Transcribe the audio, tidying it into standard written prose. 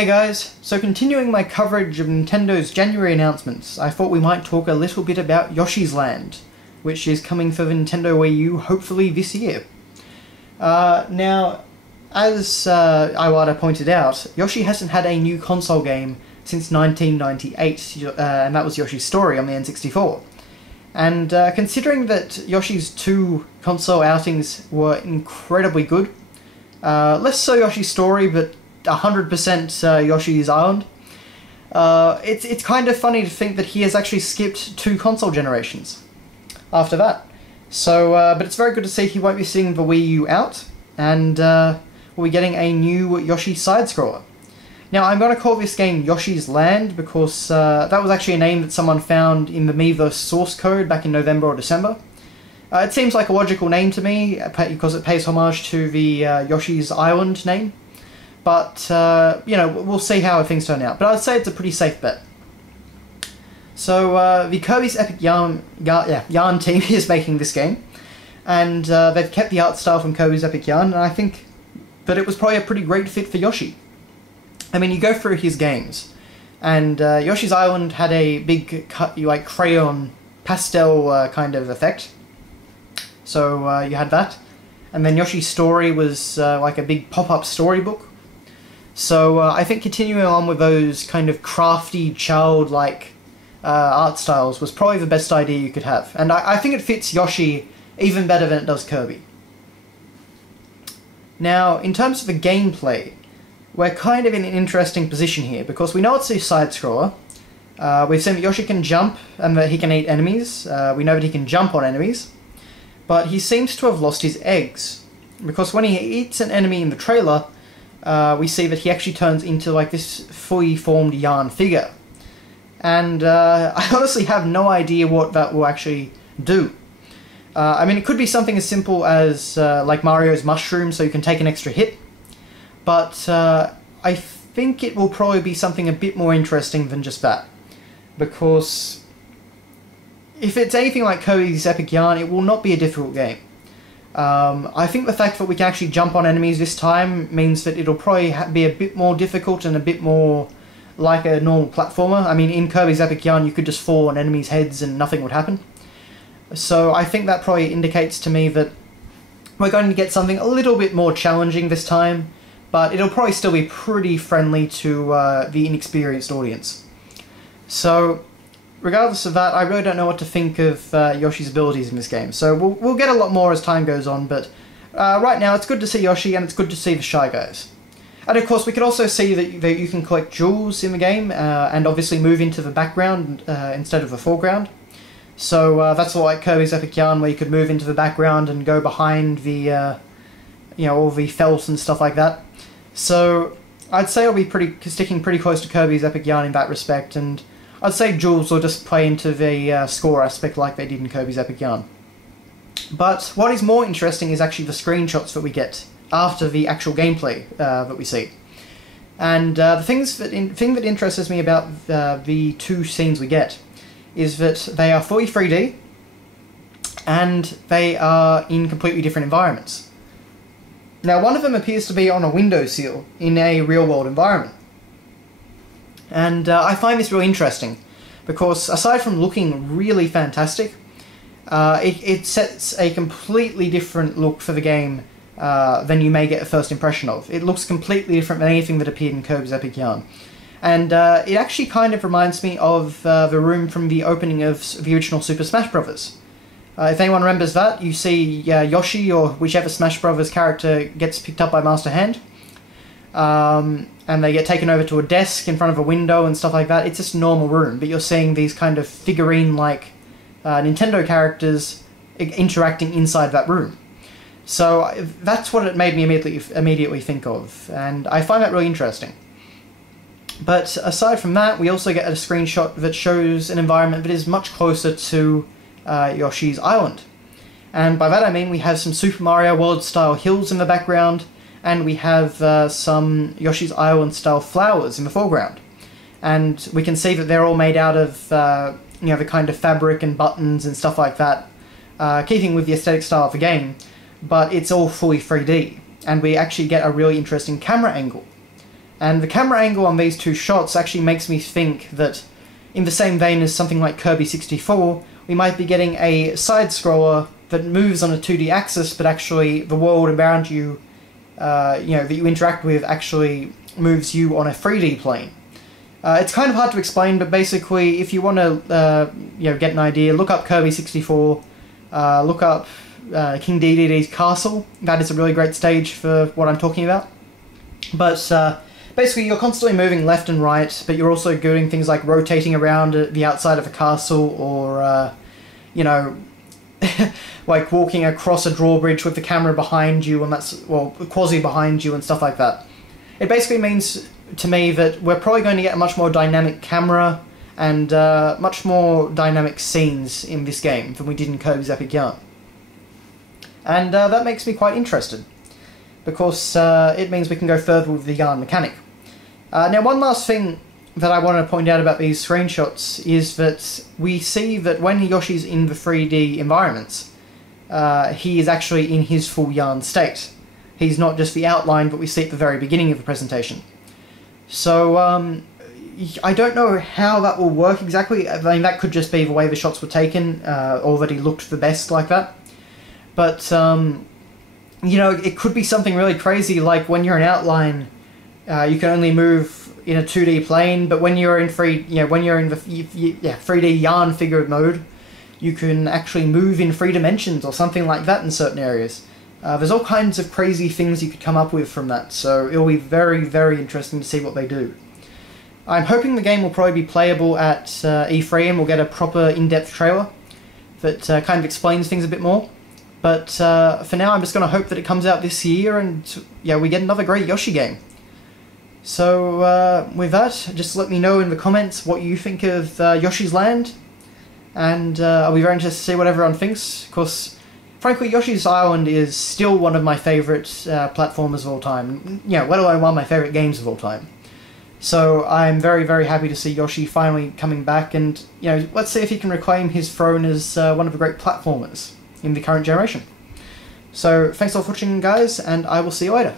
Hey guys, so continuing my coverage of Nintendo's January announcements, I thought we might talk a little bit about Yoshi's Land, which is coming for the Nintendo Wii U hopefully this year. Now, as Iwata pointed out, Yoshi hasn't had a new console game since 1998, and that was Yoshi's Story on the N64. And considering that Yoshi's two console outings were incredibly good, less so Yoshi's Story, but 100% Yoshi's Island, it's kind of funny to think that he has actually skipped two console generations after that. So, but it's very good to see he won't be seeing the Wii U out, and we'll be getting a new Yoshi side-scroller. Now, I'm going to call this game Yoshi's Land because that was actually a name that someone found in the Miiverse source code back in November or December. It seems like a logical name to me because it pays homage to the Yoshi's Island name. But, you know, we'll see how things turn out. But I'd say it's a pretty safe bet. So, the Kirby's Epic Yarn team is making this game. And they've kept the art style from Kirby's Epic Yarn, and I think that it was probably a pretty great fit for Yoshi. I mean, you go through his games, and Yoshi's Island had a big, like, crayon pastel kind of effect. So, you had that. And then Yoshi's Story was like a big pop-up storybook. So I think continuing on with those kind of crafty, childlike art styles was probably the best idea you could have. And I think it fits Yoshi even better than it does Kirby. Now, in terms of the gameplay, we're kind of in an interesting position here, because we know it's a side-scroller. We've seen that Yoshi can jump, and that he can eat enemies. We know that he can jump on enemies. But he seems to have lost his eggs, because when he eats an enemy in the trailer, we see that he actually turns into like this fully formed yarn figure. And I honestly have no idea what that will actually do. I mean, it could be something as simple as like Mario's mushroom, so you can take an extra hit. But I think it will probably be something a bit more interesting than just that. Because if it's anything like Kirby's Epic Yarn, it will not be a difficult game. I think the fact that we can actually jump on enemies this time means that it'll probably be a bit more difficult and a bit more like a normal platformer. I mean, in Kirby's Epic Yarn, you could just fall on enemies' heads and nothing would happen. So I think that probably indicates to me that we're going to get something a little bit more challenging this time, but it'll probably still be pretty friendly to the inexperienced audience. So, regardless of that, I really don't know what to think of Yoshi's abilities in this game, so we'll get a lot more as time goes on, but right now it's good to see Yoshi, and it's good to see the Shy Guys. And of course, we can also see that you can collect jewels in the game, and obviously move into the background instead of the foreground. So that's like Kirby's Epic Yarn, where you could move into the background and go behind the, you know, all the felt and stuff like that. So I'd say I'll be sticking pretty close to Kirby's Epic Yarn in that respect, and I'd say jewels will just play into the score aspect like they did in Kirby's Epic Yarn. But what is more interesting is actually the screenshots that we get after the actual gameplay that we see. And the thing that interests me about the two scenes we get is that they are fully 3D, and they are in completely different environments. Now, one of them appears to be on a windowsill in a real-world environment. And I find this really interesting, because aside from looking really fantastic, it sets a completely different look for the game than you may get a first impression of. It looks completely different than anything that appeared in Kirby's Epic Yarn. And it actually kind of reminds me of the room from the opening of the original Super Smash Bros. If anyone remembers that, you see Yoshi, or whichever Smash Bros. Character gets picked up by Master Hand. And they get taken over to a desk in front of a window and stuff like that. It's just a normal room, but you're seeing these kind of figurine-like Nintendo characters interacting inside that room. So that's what it made me immediately think of, and I find that really interesting. But aside from that, we also get a screenshot that shows an environment that is much closer to Yoshi's Island. And by that I mean we have some Super Mario World-style hills in the background, and we have some Yoshi's Island-style flowers in the foreground. And we can see that they're all made out of, you know, the kind of fabric and buttons and stuff like that, keeping with the aesthetic style of the game, but it's all fully 3D. And we actually get a really interesting camera angle. And the camera angle on these two shots actually makes me think that, in the same vein as something like Kirby 64, we might be getting a side-scroller that moves on a 2D axis, but actually the world around you, that you interact with, actually moves you on a 3D plane. It's kind of hard to explain, but basically, if you want to, get an idea, look up Kirby 64, look up King Dedede's castle. That is a really great stage for what I'm talking about. But basically, you're constantly moving left and right, but you're also doing things like rotating around the outside of a castle, or like walking across a drawbridge with the camera behind you, and quasi behind you and stuff like that. It basically means to me that we're probably going to get a much more dynamic camera and much more dynamic scenes in this game than we did in Kirby's Epic Yarn. And that makes me quite interested, because it means we can go further with the yarn mechanic. Now, one last thing that I want to point out about these screenshots is that we see that when Yoshi's in the 3D environments, he is actually in his full yarn state. He's not just the outline that we see at the very beginning of the presentation. So, I don't know how that will work exactly. I mean, that could just be the way the shots were taken, or that he looked the best like that. But, it could be something really crazy, like when you're in outline, you can only move in a 2D plane, but when you're in the 3D yarn figure mode, you can actually move in 3 dimensions or something like that in certain areas. There's all kinds of crazy things you could come up with from that, so it'll be very, very interesting to see what they do. I'm hoping the game will probably be playable at E3 and we'll get a proper in-depth trailer that kind of explains things a bit more. But for now, I'm just going to hope that it comes out this year and we get another great Yoshi game. So with that, just let me know in the comments what you think of Yoshi's Land, and I'll be very interested to see what everyone thinks. Of course, frankly, Yoshi's Island is still one of my favourite platformers of all time, let alone one of my favourite games of all time. So I'm very, very happy to see Yoshi finally coming back, and let's see if he can reclaim his throne as one of the great platformers in the current generation. So thanks all for watching, guys, and I will see you later.